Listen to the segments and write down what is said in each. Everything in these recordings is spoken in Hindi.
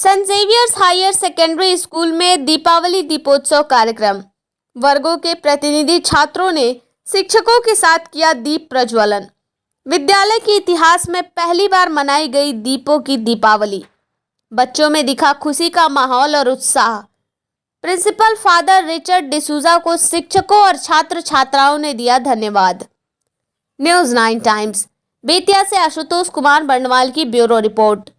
Saint Xavier's higher secondary school में दीपावली दीपोत्सव कार्यक्रम। वर्गों के प्रतिनिधि छात्रों ने शिक्षकों के साथ किया दीप प्रज्वलन। विद्यालय के इतिहास में पहली बार मनाई गई दीपों की दीपावली। बच्चों में दिखा खुशी का माहौल और उत्साह। प्रिंसिपल फादर रिचर्ड डिसूजा को शिक्षकों और छात्र छात्राओं ने दिया धन्यवाद। न्यूज़ 9 टाइम्स बेतिया से आशुतोष कुमार बर्नवाल की ब्यूरो रिपोर्ट।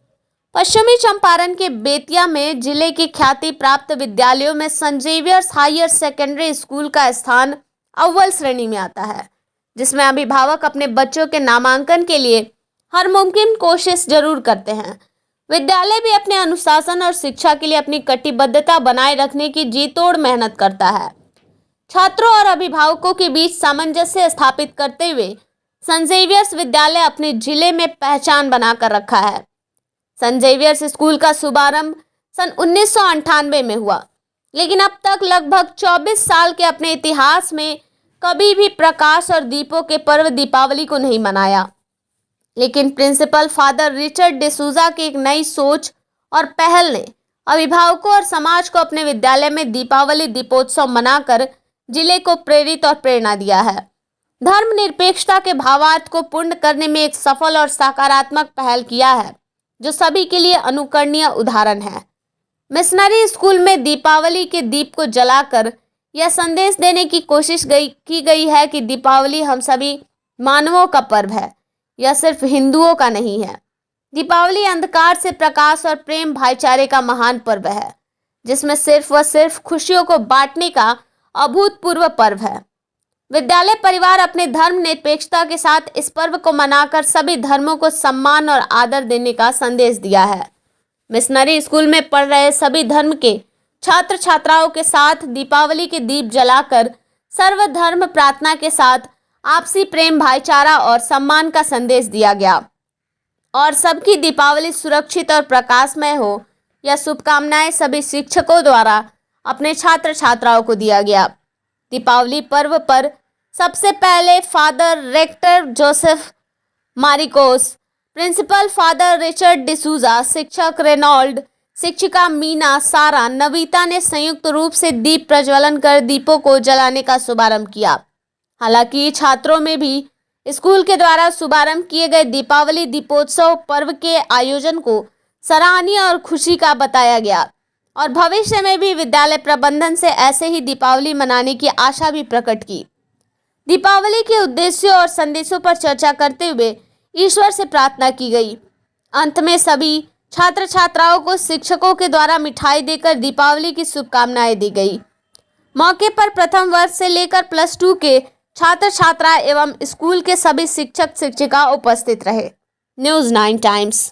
पश्चिमी चंपारण के बेतिया में जिले के ख्याति प्राप्त विद्यालयों में Saint Xavier's higher secondary school का स्थान अव्वल श्रेणी में आता है, जिसमें अभिभावक अपने बच्चों के नामांकन के लिए हर मुमकिन कोशिश जरूर करते हैं। विद्यालय भी अपने अनुशासन और शिक्षा के लिए अपनी कटिबद्धता बनाए रखने की जी तोड़ मेहनत करता है। छात्रों और अभिभावकों के बीच सामंजस्य स्थापित करते हुए सेंट जेवियर्स विद्यालय अपने जिले में पहचान बनाकर रखा है। सेंट जेवियर्स स्कूल का शुभारंभ सन 1998 में हुआ, लेकिन अब तक लगभग 24 साल के अपने इतिहास में कभी भी प्रकाश और दीपों के पर्व दीपावली को नहीं मनाया। लेकिन प्रिंसिपल फादर रिचर्ड डिसूजा की एक नई सोच और पहल ने अभिभावकों और समाज को अपने विद्यालय में दीपावली दीपोत्सव मनाकर जिले को प्रेरित और प्रेरणा दिया है। धर्मनिरपेक्षता के भावार्थ को पूर्ण करने में एक सफल और सकारात्मक पहल किया है, जो सभी के लिए अनुकरणीय उदाहरण है। मिशनरी स्कूल में दीपावली के दीप को जलाकर यह संदेश देने की कोशिश की गई है कि दीपावली हम सभी मानवों का पर्व है, यह सिर्फ हिंदुओं का नहीं है। दीपावली अंधकार से प्रकाश और प्रेम भाईचारे का महान पर्व है, जिसमें सिर्फ व सिर्फ खुशियों को बांटने का अभूतपूर्व पर्व है। विद्यालय परिवार अपने धर्म निरपेक्षता के साथ इस पर्व को मनाकर सभी धर्मों को सम्मान और आदर देने का संदेश दिया है। मिशनरी स्कूल में पढ़ रहे सभी धर्म के छात्र छात्राओं के साथ दीपावली के दीप जलाकर सर्वधर्म प्रार्थना के साथ आपसी प्रेम भाईचारा और सम्मान का संदेश दिया गया और सबकी दीपावली सुरक्षित और प्रकाशमय हो, यह शुभकामनाएं सभी शिक्षकों द्वारा अपने छात्र छात्राओं को दिया गया। दीपावली पर्व पर सबसे पहले फादर रेक्टर जोसेफ मारिकोस, प्रिंसिपल फादर रिचर्ड डिसूजा, शिक्षक रेनॉल्ड, शिक्षिका मीना, सारा, नवीता ने संयुक्त रूप से दीप प्रज्वलन कर दीपों को जलाने का शुभारंभ किया। हालांकि छात्रों में भी स्कूल के द्वारा शुभारंभ किए गए दीपावली दीपोत्सव पर्व के आयोजन को सराहनीय और खुशी का बताया गया और भविष्य में भी विद्यालय प्रबंधन से ऐसे ही दीपावली मनाने की आशा भी प्रकट की। दीपावली के उद्देश्यों और संदेशों पर चर्चा करते हुए ईश्वर से प्रार्थना की गई। अंत में सभी छात्र छात्राओं को शिक्षकों के द्वारा मिठाई देकर दीपावली की शुभकामनाएं दी गई। मौके पर प्रथम वर्ष से लेकर +2 के छात्र छात्रा एवं स्कूल के सभी शिक्षक शिक्षिका उपस्थित रहे। News 9 times.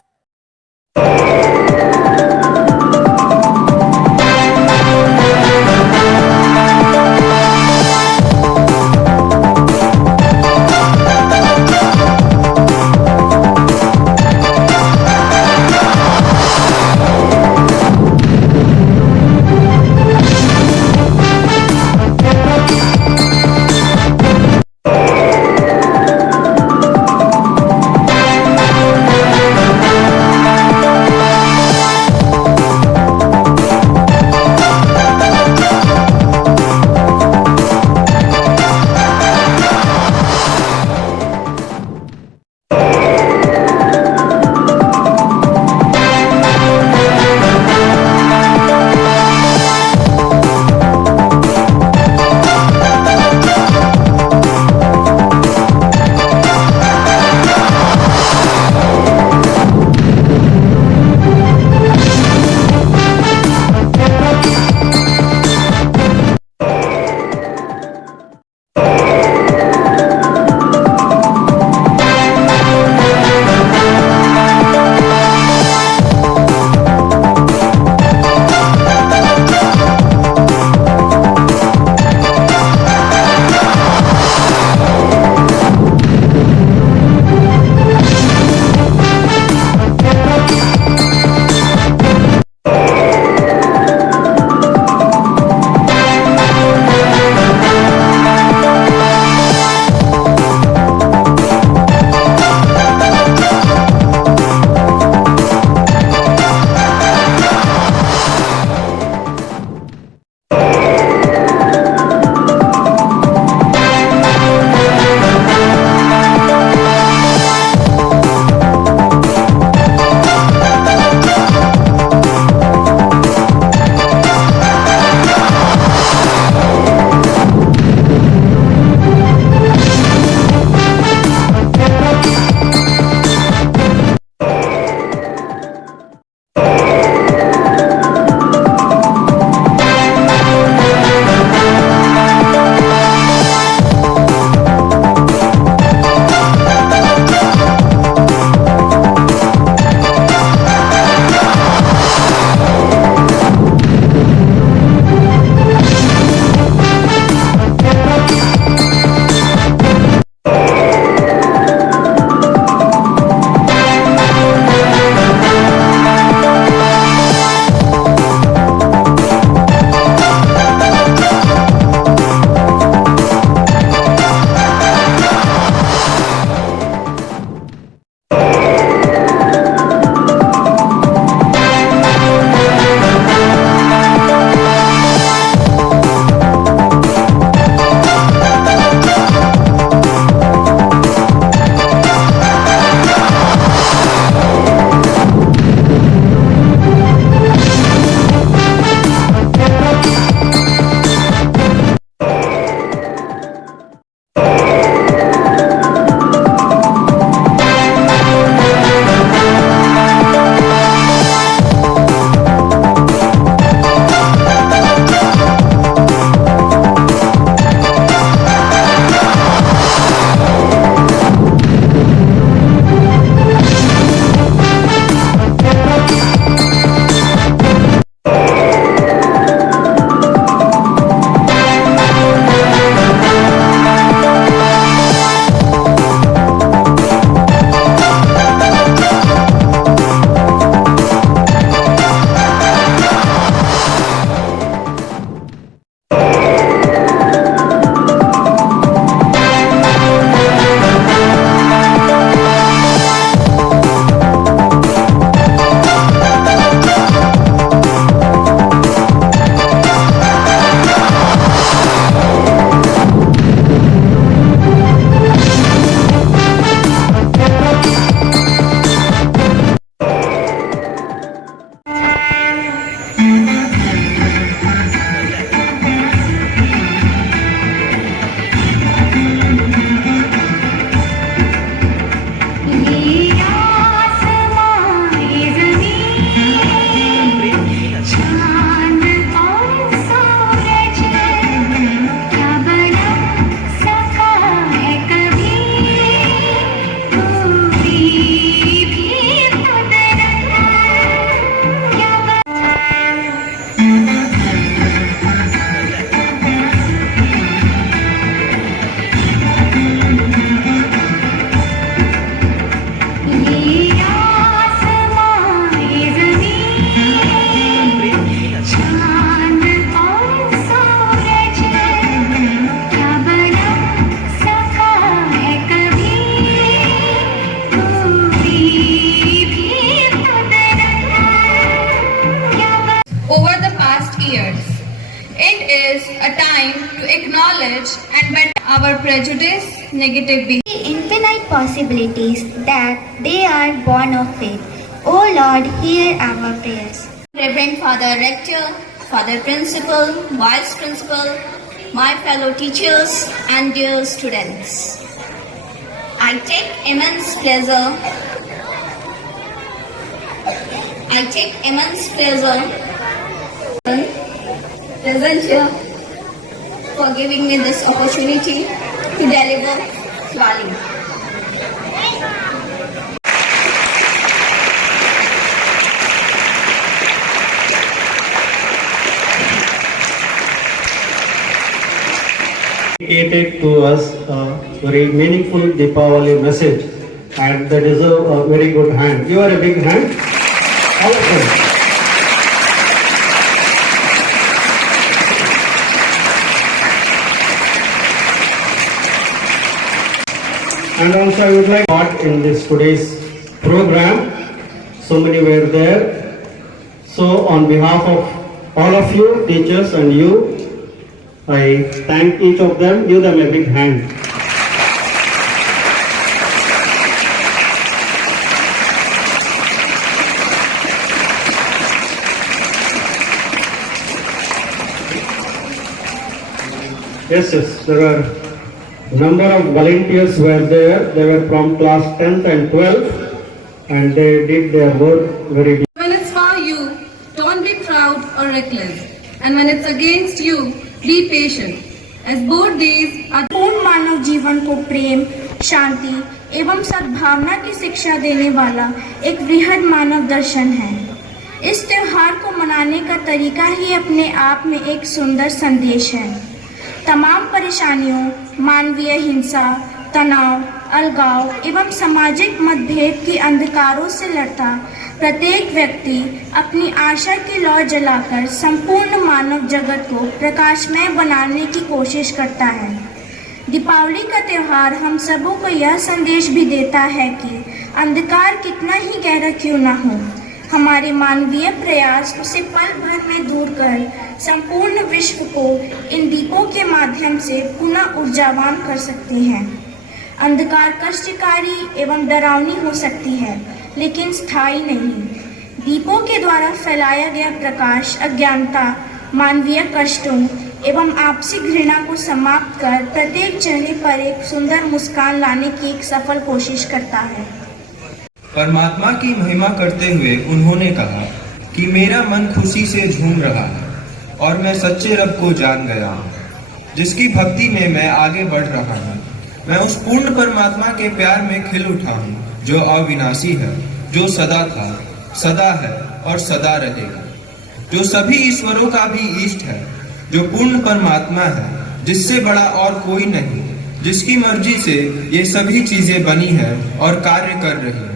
to acknowledge and better our prejudice, negative beliefs. The infinite possibilities that they are born of faith. O Lord, hear our prayers. Reverend Father Rector, Father Principal, Vice Principal, my fellow teachers and dear students. I take immense pleasure present here for giving me this opportunity to deliver Swali. Communicated to us a very meaningful Deepavali message, and they deserve a very good hand. You are a big hand, all of them. And also I would like to part in this today's program. So many were there. So on behalf of all of you, teachers and you, I thank each of them. Give them a big hand. Yes, there are number of volunteers were there. They were from class 10th and 12th, and they did their work very. When it's for you, don't be proud or reckless. And when it's against you, be patient. As both days are पूर्ण मानव जीवन को प्रेम, शांति एवं सद्भावना की शिक्षा देने वाला एक वृहद मानव दर्शन है। इस त्योहार को मनाने का तरीका ही अपने आप में एक सुंदर संदेश है। तमाम परेशानियों, मानवीय हिंसा, तनाव, अलगाव एवं सामाजिक मतभेद के अंधकारों से लड़ता प्रत्येक व्यक्ति अपनी आशा की लौ जलाकर संपूर्ण मानव जगत को प्रकाशमय बनाने की कोशिश करता है। दीपावली का त्यौहार हम सबों को यह संदेश भी देता है कि अंधकार कितना ही गहरा क्यों न हो, हमारे मानवीय प्रयास उसे पल भर में दूर कर संपूर्ण विश्व को इन दीपों के माध्यम से पुनः ऊर्जावान कर सकते हैं। अंधकार कष्टकारी एवं डरावनी हो सकती है, लेकिन स्थायी नहीं। दीपों के द्वारा फैलाया गया प्रकाश अज्ञानता, मानवीय कष्टों एवं आपसी घृणा को समाप्त कर प्रत्येक चेहरे पर एक सुंदर मुस्कान लाने की एक सफल कोशिश करता है। परमात्मा की महिमा करते हुए उन्होंने कहा कि मेरा मन खुशी से झूम रहा है और मैं सच्चे रब को जान गया हूँ, जिसकी भक्ति में मैं आगे बढ़ रहा हूँ। मैं उस पूर्ण परमात्मा के प्यार में खिल उठा हूँ, जो अविनाशी है, जो सदा था, सदा है और सदा रहेगा, जो सभी ईश्वरों का भी इष्ट है, जो पूर्ण परमात्मा है, जिससे बड़ा और कोई नहीं, जिसकी मर्जी से ये सभी चीजें बनी है और कार्य कर रही है।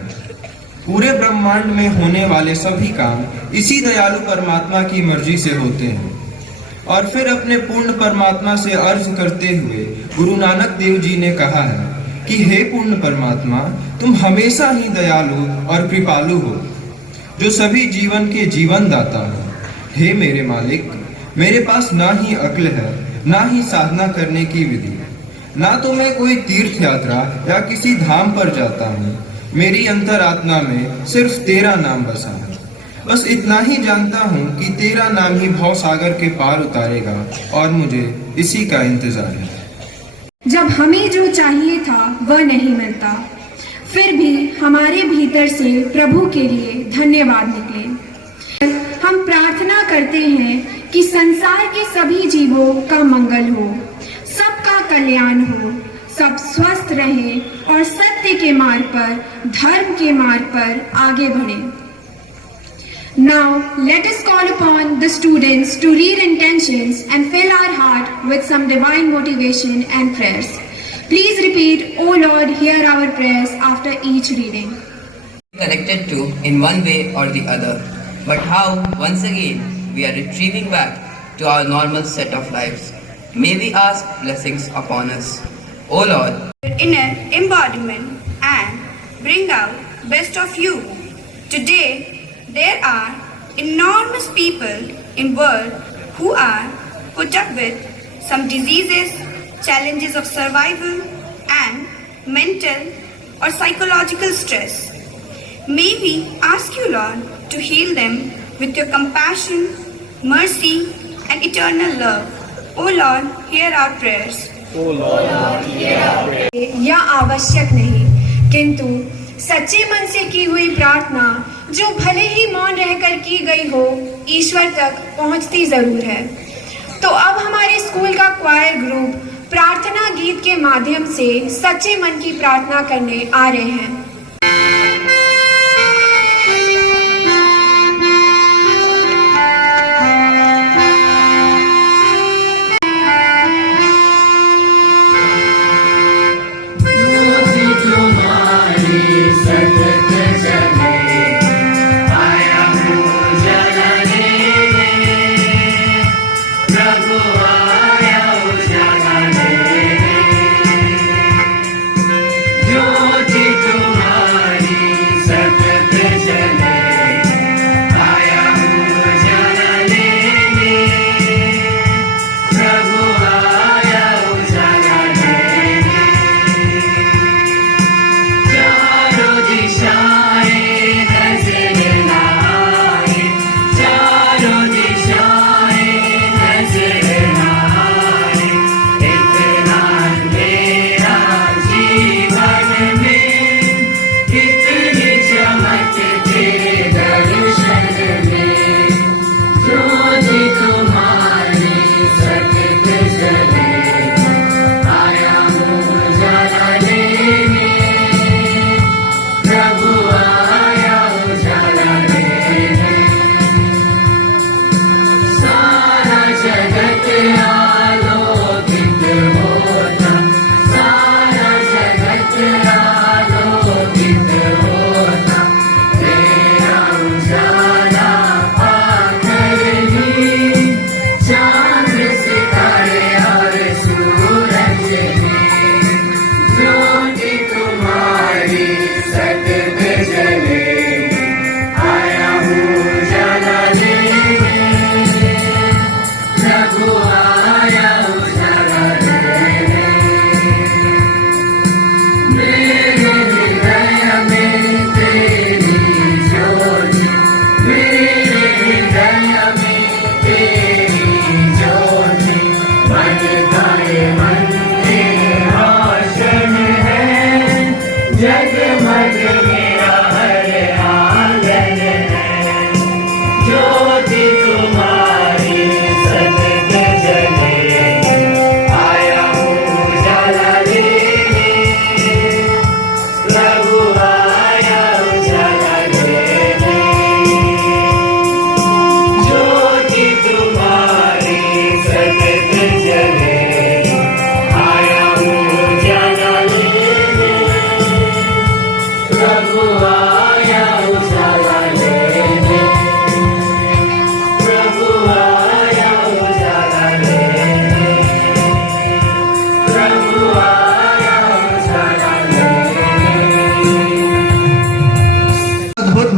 पूरे ब्रह्मांड में होने वाले सभी काम इसी दयालु परमात्मा की मर्जी से होते हैं। और फिर अपने पूर्ण परमात्मा से अर्ज करते हुए गुरु नानक देव जी ने कहा है कि हे पूर्ण परमात्मा, तुम हमेशा ही दयालु और कृपालु हो, जो सभी जीवन के जीवन दाता हो। हे मेरे मालिक, मेरे पास ना ही अक्ल है, ना ही साधना करने की विधि, ना तो मैं कोई तीर्थ यात्रा या किसी धाम पर जाता हूँ। मेरी अंतरात्मा में सिर्फ तेरा नाम बसा है। बस इतना ही जानता हूँ कि तेरा नाम ही भव सागर के पार उतारेगा और मुझे इसी का इंतजार है। जब हमें जो चाहिए था वह नहीं मिलता, फिर भी हमारे भीतर से प्रभु के लिए धन्यवाद निकले। हम प्रार्थना करते हैं कि संसार के सभी जीवों का मंगल हो, सबका कल्याण हो, सब स्वस्थ रहें और सत्य के मार्ग पर, धर्म के मार्ग पर आगे बढ़ें। Now let us call upon the students to read intentions and fill our heart with some divine motivation and prayers. Please repeat, O Lord, hear our prayers after each reading. Connected to in one way or the other, but how once again we are retrieving back to our normal set of lives. May we ask blessings upon us. O Lord, inner embodiment and bring out best of you. Today there are enormous people in world who are put up with some diseases, challenges of survival, and mental or psychological stress. May we ask you, Lord, to heal them with your compassion, mercy, and eternal love. O Lord, hear our prayers. या आवश्यक नहीं, किंतु सच्चे मन से की हुई प्रार्थना जो भले ही मौन रहकर की गई हो, ईश्वर तक पहुंचती जरूर है। तो अब हमारे स्कूल का क्वायर ग्रुप प्रार्थना गीत के माध्यम से सच्चे मन की प्रार्थना करने आ रहे हैं।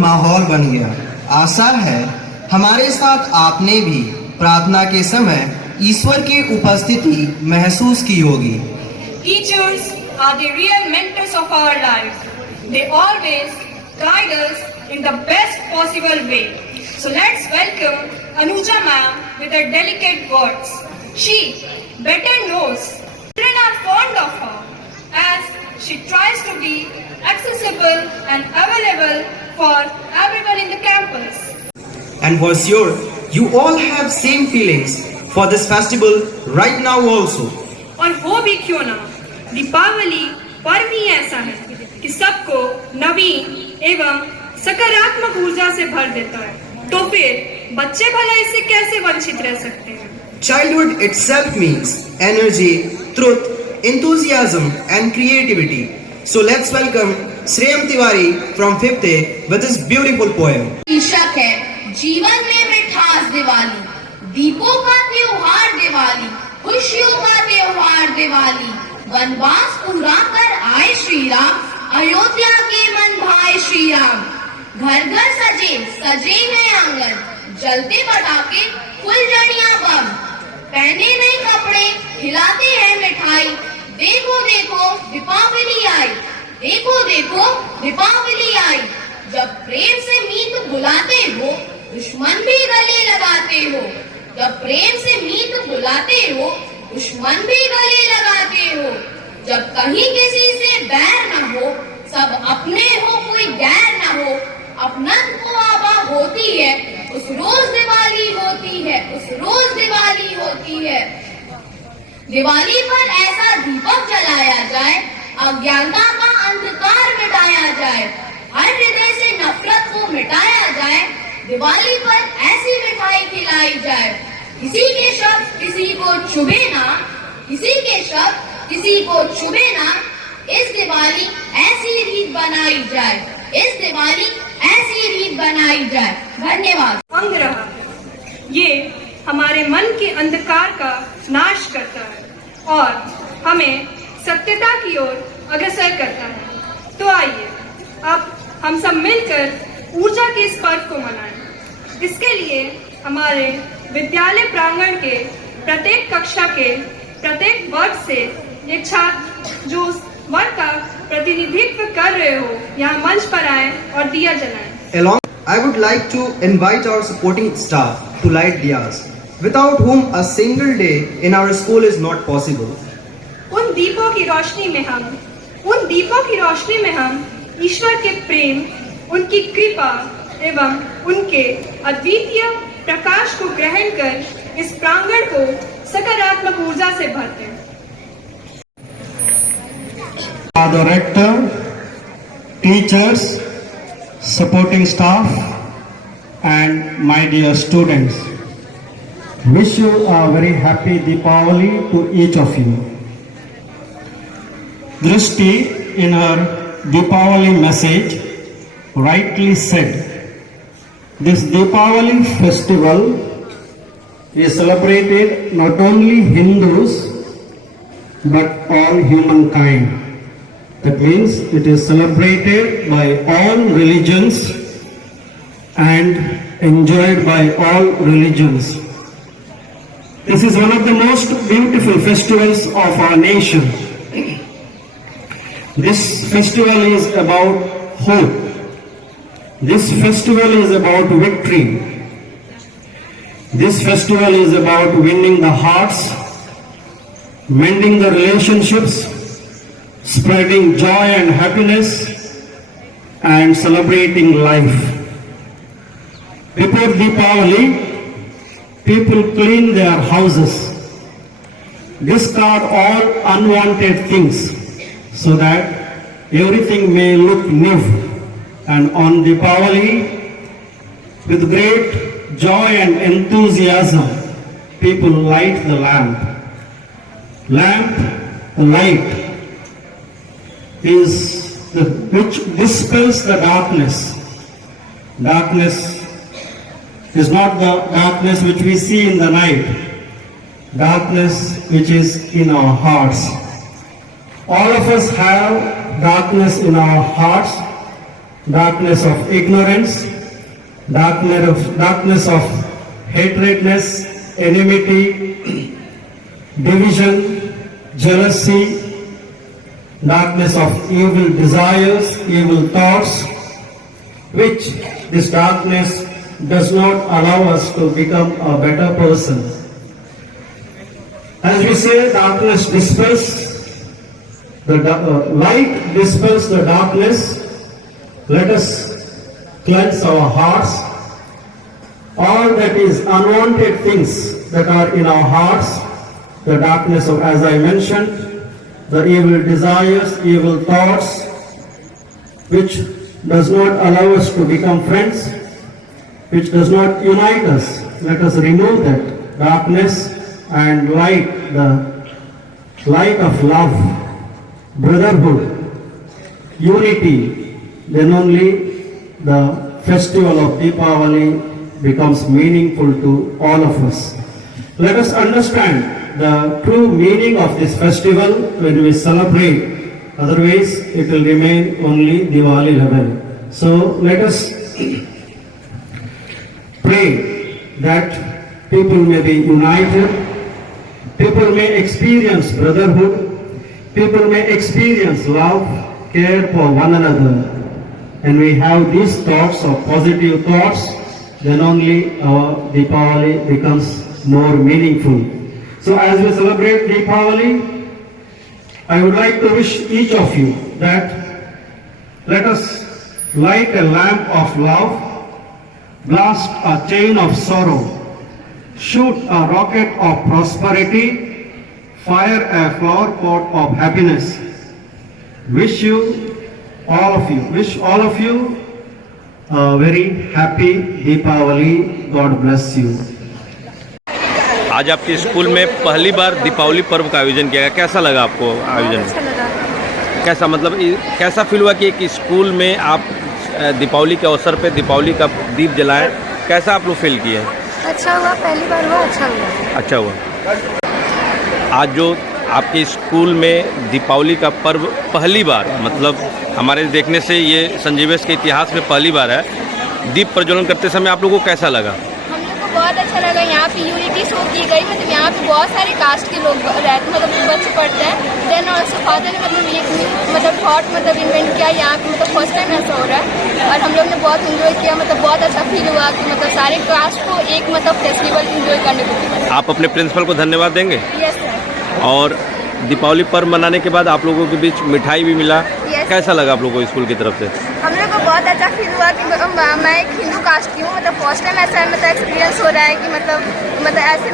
माहौल बन गया। आशा है हमारे साथ आपने भी प्रार्थना के समय ईश्वर की उपस्थिति महसूस की होगी। Teachers are the real mentors of our lives. They always guide us in the best possible way. So let's welcome Anuja ma'am with her delicate words. She better knows children are fond of her as she tries to be accessible and available for everyone in the campus. And for sure, you all have same feelings for this festival right now also. और हो भी क्यों ना, दीपावली पर्व ही ऐसा है कि सबको नवीन एवं सकारात्मक ऊर्जा से भर देता है। तो फिर बच्चे भला इससे कैसे वंचित रह सकते हैं? Childhood itself means energy, truth, enthusiasm and creativity. So let's welcome Shreyam Tiwari from 5th A with his beautiful poem. शीर्षक है जीवन में मिठास दिवाली, दीपों का त्योहार दिवाली, खुशियों का त्योहार दिवाली। वनवास पूरा कर आए श्री राम, अयोध्या के मन भाए श्री राम। घर घर सजे सजे हैं आंगन, जलते पटाखे फुलझड़ियां बम। पहने नए कपड़े, खिलाते हैं मिठाई। देखो देखो दीपावली आई, देखो देखो दीपावली आई। जब प्रेम से मीत बुलाते हो, दुश्मन भी गले लगाते हो। जब प्रेम से मीत बुलाते हो, दुश्मन भी गले लगाते हो। जब कहीं किसी से बैर न हो, सब अपने हो कोई गैर न हो। अपनत को आबा होती है, उस रोज दिवाली होती है, उस रोज दिवाली होती है। दिवाली पर ऐसा दीपक जलाया जाए, अज्ञानता का अंधकार मिटाया जाए, हर हृदय से नफरत को मिटाया जाए। दिवाली पर ऐसी मिठाई खिलाई जाए, किसी के शब्द किसी को छुभे ना, किसी के शब्द किसी को छुभे ना। इस दिवाली ऐसी रीत बनाई जाए, इस दिवाली ऐसी रीत बनाई जाए। धन्यवाद। अंग रहा, ये हमारे मन के अंधकार का नाश करता है और हमें सत्यता की ओर अग्रसर करता है। तो आइए अब हम सब मिलकर ऊर्जा के इस पर्व को मनाएं। इसके लिए हमारे विद्यालय प्रांगण के प्रत्येक कक्षा के प्रत्येक वर्ग से ये छात्र जो उस वर्ग का प्रतिनिधित्व कर रहे हो, यहाँ मंच पर आए और दिया जलाएं। Along, I would like to invite our supporting staff to light diyas, without whom a single day in our school is not possible. उन दीपों की रोशनी में हम ईश्वर के प्रेम, उनकी कृपा एवं उनके अद्वितीय प्रकाश को ग्रहण कर इस प्रांगण को सकारात्मक ऊर्जा से भरते हैं। The rector, teachers, supporting staff, and my dear students, wish you a very happy Deepavali to each of you. Drishti, in her Deepavali message, rightly said, this Deepavali festival is celebrated not only Hindus but all humankind. That means it is celebrated by all religions and enjoyed by all religions. This is one of the most beautiful festivals of our nation. This festival is about hope. This festival is about victory. This festival is about winning the hearts, mending the relationships, spreading joy and happiness, and celebrating life. Before Deepavali, people clean their houses, discard all unwanted things so that everything may look new. And on Deepavali, with great joy and enthusiasm, people light the lamp. The light, is which dispels the darkness. Darkness is not the darkness which we see in the night. Darkness which is in our hearts. All of us have darkness in our hearts. Darkness of ignorance, darkness of hatredness, enmity, division, jealousy, darkness of evil desires, evil thoughts, which this darkness does not allow us to become a better person. As we say, darkness dispels, light dispels the darkness. Let us cleanse our hearts. All that is unwanted things that are in our hearts, the darkness of, as I mentioned, the evil desires, evil thoughts, which does not allow us to become friends, which does not unite us. Let us remove that darkness and light the light of love, brotherhood, unity. Then only the festival of Deepavali becomes meaningful to all of us. Let us understand the true meaning of this festival when we celebrate. Otherwise, it will remain only Diwali level. So let us pray that people may be united People may experience brotherhood, people may experience love, care for one another. And we have these thoughts of positive thoughts, then only our Deepavali becomes more meaningful. So as we celebrate Deepavali, I would like to wish each of you that let us light a lamp of love, blast a chain of sorrow, shoot a rocket of prosperity, fire a flower pot of happiness. Wish all of you a very happy Deepavali. God bless you. आज आपके स्कूल में पहली बार दीपावली पर्व का आयोजन किया गया, कैसा लगा आपको आयोजन? अच्छा लगा। कैसा मतलब कैसा फील हुआ कि एक स्कूल में आप दीपावली के अवसर पे दीपावली का दीप जलाएं, कैसा आप लोग फील किए? अच्छा हुआ, पहली बार हुआ, अच्छा हुआ। अच्छा हुआ। आज जो आपके स्कूल में दीपावली का पर्व पहली बार, मतलब हमारे देखने से ये संजीवस के इतिहास में पहली बार है, दीप प्रज्वलन करते समय आप लोगों को कैसा लगा? हम लोग को बहुत अच्छा लगा। यहाँ पे यूनिटी शो की गई, मतलब यहाँ पे बहुत सारे कास्ट के लोग रहते, मतलब बच्चे पढ़ते हैं। देन ऑल्सो फादर ने मतलब ये थॉट इन्वेंट किया यहाँ पे, मतलब फर्स्ट टाइम ऐसा हो रहा है और हम लोग ने बहुत इन्जॉय किया। मतलब बहुत अच्छा फील हुआ कि मतलब सारे कास्ट को एक फेस्टिवल इन्जॉय करने को मिला। आप अपने प्रिंसिपल को धन्यवाद देंगे? Yes sir. और दीपावली पर्व मनाने के बाद आप लोगों के बीच मिठाई भी मिला, कैसा लगा आप लोगों को स्कूल की तरफ से? हम लोग को बहुत अच्छा फील हुआ कि मैं एक हिंदू कास्ट की हूँ, मतलब फर्स्ट टाइम ऐसा एक्सपीरियंस हो रहा है कि मतलब ऐसे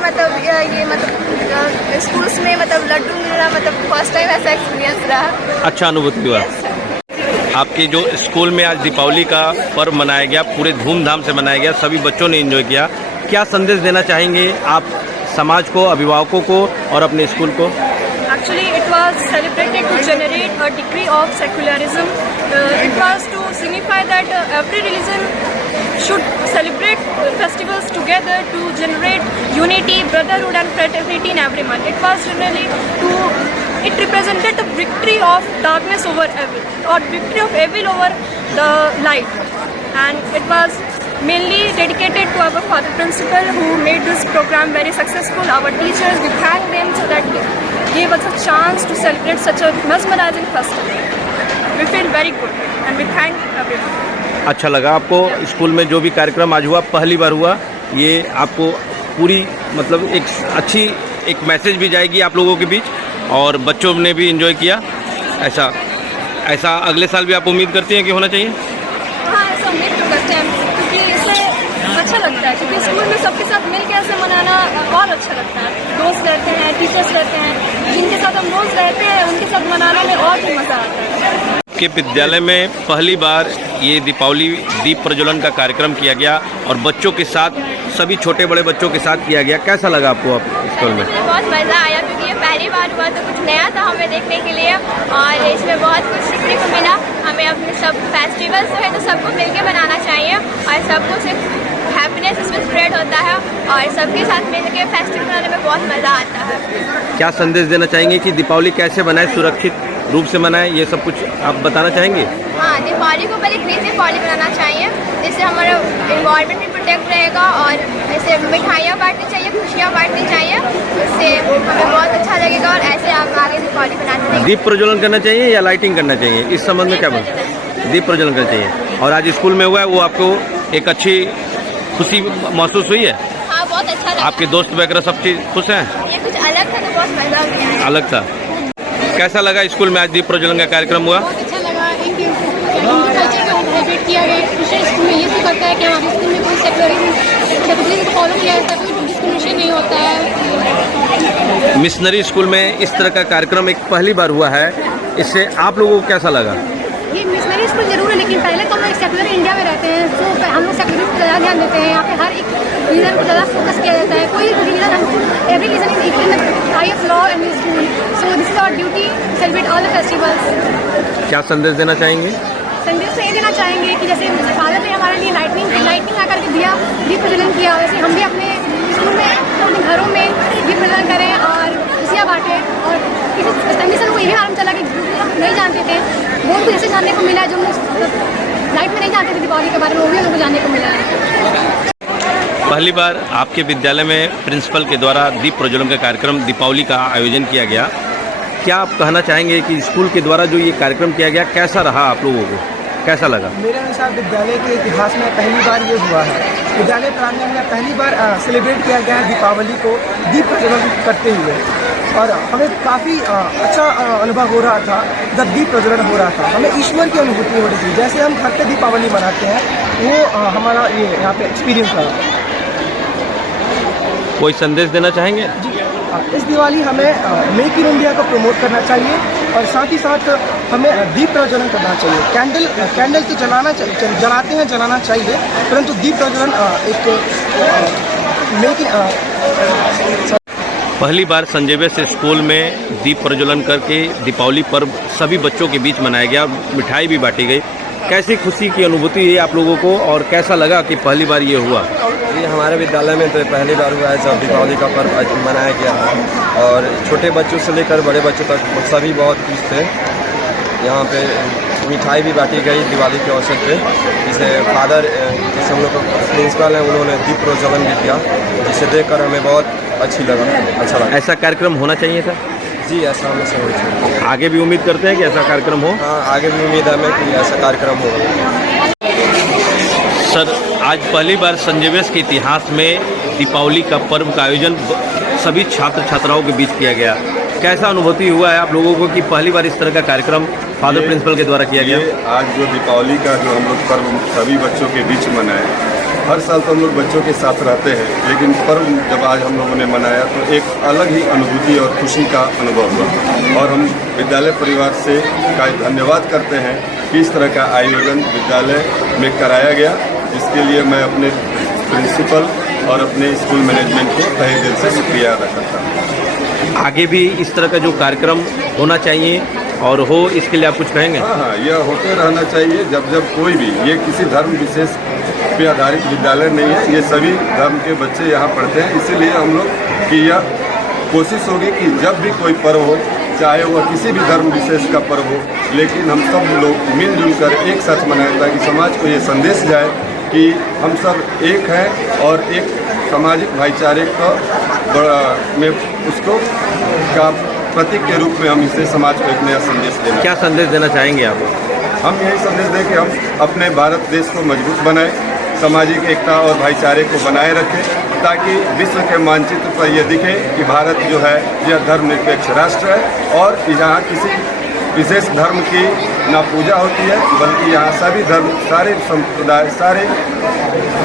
ये स्कूल्स में लड्डू मिल रहा, फर्स्ट टाइम ऐसा एक्सपीरियंस रहा। अच्छा अनुभूति हुआ। आपके जो स्कूल में आज दीपावली का पर्व मनाया गया, पूरे धूमधाम से मनाया गया, सभी बच्चों ने एंजॉय किया, क्या संदेश देना चाहेंगे आप समाज को, अभिभावकों को और अपने स्कूल को? Actually, it was celebrated to generate a degree of secularism. It was to signify that every religion should celebrate festivals together to generate unity, brotherhood and fraternity in everyone. It was generally it represented the victory of darkness over evil, or victory of evil over the light. And it was mainly dedicated to our father principal who made this program very successful. Our teachers, we thank them so that they gave us a chance to celebrate such a mesmerizing festival. We feel very good and we thank everyone. अच्छा लगा आपको स्कूल में जो भी कार्यक्रम आज हुआ, पहली बार हुआ, ये आपको पूरी मतलब एक मैसेज भी जाएगी आप लोगों के बीच और बच्चों ने भी एंजॉय किया। ऐसा अगले साल भी आप उम्मीद करती हैं कि होना चाहिए? हाँ, ऐसा उम्मीद तो करते हैं क्योंकि इससे अच्छा लगता है, क्योंकि स्कूल में सबके साथ मिलकर ऐसे मनाना और अच्छा लगता है। दोस्त रहते हैं, टीचर्स रहते हैं, जिनके साथ हम रोज़ रहते हैं उनके साथ मनाने में और भी मज़ा आता है। के विद्यालय में पहली बार ये दीपावली दीप प्रज्वलन का कार्यक्रम किया गया और बच्चों के साथ, सभी छोटे बड़े बच्चों के साथ किया गया, कैसा लगा आपको स्कूल में? बहुत मज़ा आया क्योंकि ये पहली बार हुआ तो कुछ नया था हमें देखने के लिए और इसमें बहुत कुछ सीखने को मिला। हमें अपने सब फेस्टिवल्स जो है तो सबको मिलके बनाना चाहिए और सबको सिर्फ हैप्पीनेस इसमें स्प्रेड होता है और सबके साथ मिलके फेस्टिवल बनाने में बहुत मज़ा आता है। क्या संदेश देना चाहेंगे कि दीपावली कैसे मनाएं, सुरक्षित रूप से मनाएं, ये सब कुछ आप बताना चाहेंगे? हाँ, दीपावली को पहले ग्रीन दीपावली बनाना चाहिए जिससे हमारा इन्वायरमेंट भी प्रोटेक्ट रहेगा और ऐसे मिठाइयाँ बांटनी चाहिए, खुशियाँ बांटनी चाहिए, इससे हमें बहुत अच्छा लगेगा और ऐसे आप आगे दीपावली बनाते रहेंगे। दीप प्रज्वलन करना चाहिए या लाइटिंग करना चाहिए, इस संबंध में क्या बोलते? दीप प्रज्वलन करना चाहिए। और आज स्कूल में हुआ है, वो आपको एक अच्छी खुशी महसूस हुई है? हाँ, बहुत अच्छा लगा। आपके दोस्त वगैरह सब चीज़ खुश हैं? ये कुछ अलग था तो बहुत मजा आया। अलग था। कैसा लगा स्कूल में आज दीप प्रज्वलन का कार्यक्रम हुआ? बहुत अच्छा लगा। हिंदू कल्चर को सेलिब्रेट किया गया। दूसरे स्कूल में ये सिखाता है कि हमारे स्कूल में कोई सेकुलरिज्म को फॉलो किया जाता है, कोई डिस्क्रिमिनेशन नहीं होता है। मिशनरी स्कूल में इस तरह का कार्यक्रम एक पहली बार हुआ है, इससे आप लोगों को कैसा लगा? ये मिशनरी स्कूल जरूर है, लेकिन पहले तो हम लोग सेकुलर इंडिया में रहते हैं तो हम लोग सेकुलर को ज़्यादा ध्यान देते हैं। यहाँ पे हर एक रीजन को ज़्यादा फोकस किया जाता है। कोई reason every reason is equal in the eye of law and school, so this is our duty to celebrate all the festivals. क्या संदेश देना चाहेंगे? संदेश तो ये देना चाहेंगे कि जैसे फादर ने हमारे लिए लाइटनिंग आकर के दीप प्रज्वलन किया, वैसे हम भी अपने स्कूल में, अपने घरों में दीप प्रज्वलन करें और खुशियाँ बांटें। और इस कंडीशन को यही मालूम चला कि हम नहीं जानते थे, बहुत कुछ ऐसे जानने को मिला जो हम लाइफ में नहीं जानते थे दीपावली के बारे में, वो भी हमको जानने को मिला है। पहली बार आपके विद्यालय में प्रिंसिपल के द्वारा दीप प्रज्वलन का कार्यक्रम दीपावली का आयोजन किया गया। क्या आप कहना चाहेंगे कि स्कूल के द्वारा जो ये कार्यक्रम किया गया कैसा रहा, आप लोगों को कैसा लगा? मेरे अनुसार विद्यालय के इतिहास में पहली बार ये हुआ है। विद्यालय प्रांगण में पहली बार सेलिब्रेट किया गया है दीपावली को दीप प्रज्वलन करते हुए, और हमें काफ़ी अच्छा अनुभव हो रहा था जब दीप प्रज्वलन हो रहा था। हमें ईश्वर की अनुभूति हो रही थी, जैसे हम घर पे दीपावली मनाते हैं वो हमारा ये यहाँ पे एक्सपीरियंस रहा। कोई संदेश देना चाहेंगे? इस दिवाली हमें मेक इन इंडिया को प्रमोट करना चाहिए, और साथ ही साथ हमें दीप प्रज्वलन करना चाहिए। कैंडल तो जलाना चाहिए, परंतु दीप प्रज्वलन पहली बार संजय वेस्ट स्कूल में दीप प्रज्वलन करके दीपावली पर्व सभी बच्चों के बीच मनाया गया, मिठाई भी बांटी गई। कैसी खुशी की अनुभूति है आप लोगों को और कैसा लगा कि पहली बार ये हुआ? ये हमारे विद्यालय में तो पहली बार हुआ है जब दीपावली का पर्व मनाया गया है, और छोटे बच्चों से लेकर बड़े बच्चों तक सभी बहुत खुश थे। यहाँ पे मिठाई भी बांटी गई दिवाली के अवसर पे, जिसे फादर जैसे हम लोग प्रिंसिपल हैं उन्होंने दीप प्रज्वलन भी किया, जिसे देखकर हमें बहुत अच्छा लगा। ऐसा कार्यक्रम होना चाहिए था? जी, ऐसा हमें समझ चाहिए। आगे भी उम्मीद करते हैं कि ऐसा कार्यक्रम हो? हाँ, आगे भी उम्मीद है हमें कि ऐसा कार्यक्रम होगा। सर, आज पहली बार संजय वेस्ट के इतिहास में दीपावली का पर्व का आयोजन सभी छात्र छात्राओं के बीच किया गया। कैसा अनुभूति हुआ है आप लोगों को कि पहली बार इस तरह का कार्यक्रम फादर प्रिंसिपल के द्वारा किया गया? आज जो दीपावली का जो हम लोग पर्व सभी बच्चों के बीच मनाए, हर साल तो हम लोग बच्चों के साथ रहते हैं, लेकिन पर्व जब आज हम लोगों ने मनाया तो एक अलग ही अनुभूति और खुशी का अनुभव हुआ। और हम विद्यालय परिवार से का धन्यवाद करते हैं कि इस तरह का आयोजन विद्यालय में कराया गया, जिसके लिए मैं अपने प्रिंसिपल और अपने स्कूल मैनेजमेंट को तहे दिल से शुक्रिया अदा करता हूँ। आगे भी इस तरह का जो कार्यक्रम होना चाहिए और हो, इसके लिए आप कुछ कहेंगे? हाँ, यह होते रहना चाहिए। जब कोई भी, ये किसी धर्म विशेष पे आधारित विद्यालय नहीं है, ये सभी धर्म के बच्चे यहाँ पढ़ते हैं। इसीलिए हम लोग की यह कोशिश होगी कि जब भी कोई पर्व हो, चाहे वह किसी भी धर्म विशेष का पर्व हो, लेकिन हम सब लोग मिलजुल कर एक साथ मनाएं, ताकि समाज को ये संदेश जाए कि हम सब एक हैं और एक सामाजिक भाईचारे का में उसको का प्रतीक के रूप में हम इसे समाज को एक नया संदेश देना। क्या संदेश देना चाहेंगे आप? हम यही संदेश दें कि हम अपने भारत देश को मजबूत बनाएं, सामाजिक एकता और भाईचारे को बनाए रखें, ताकि विश्व के मानचित्र पर यह दिखे कि भारत जो है यह धर्मनिरपेक्ष राष्ट्र है, और यहाँ किसी विशेष धर्म की ना पूजा होती है, बल्कि यहाँ सभी धर्म, सारे संप्रदाय, सारे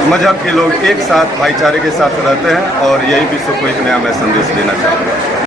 मजहब के लोग एक साथ भाईचारे के साथ रहते हैं। और यही विश्व को एक नया मैं संदेश देना चाहूँगा।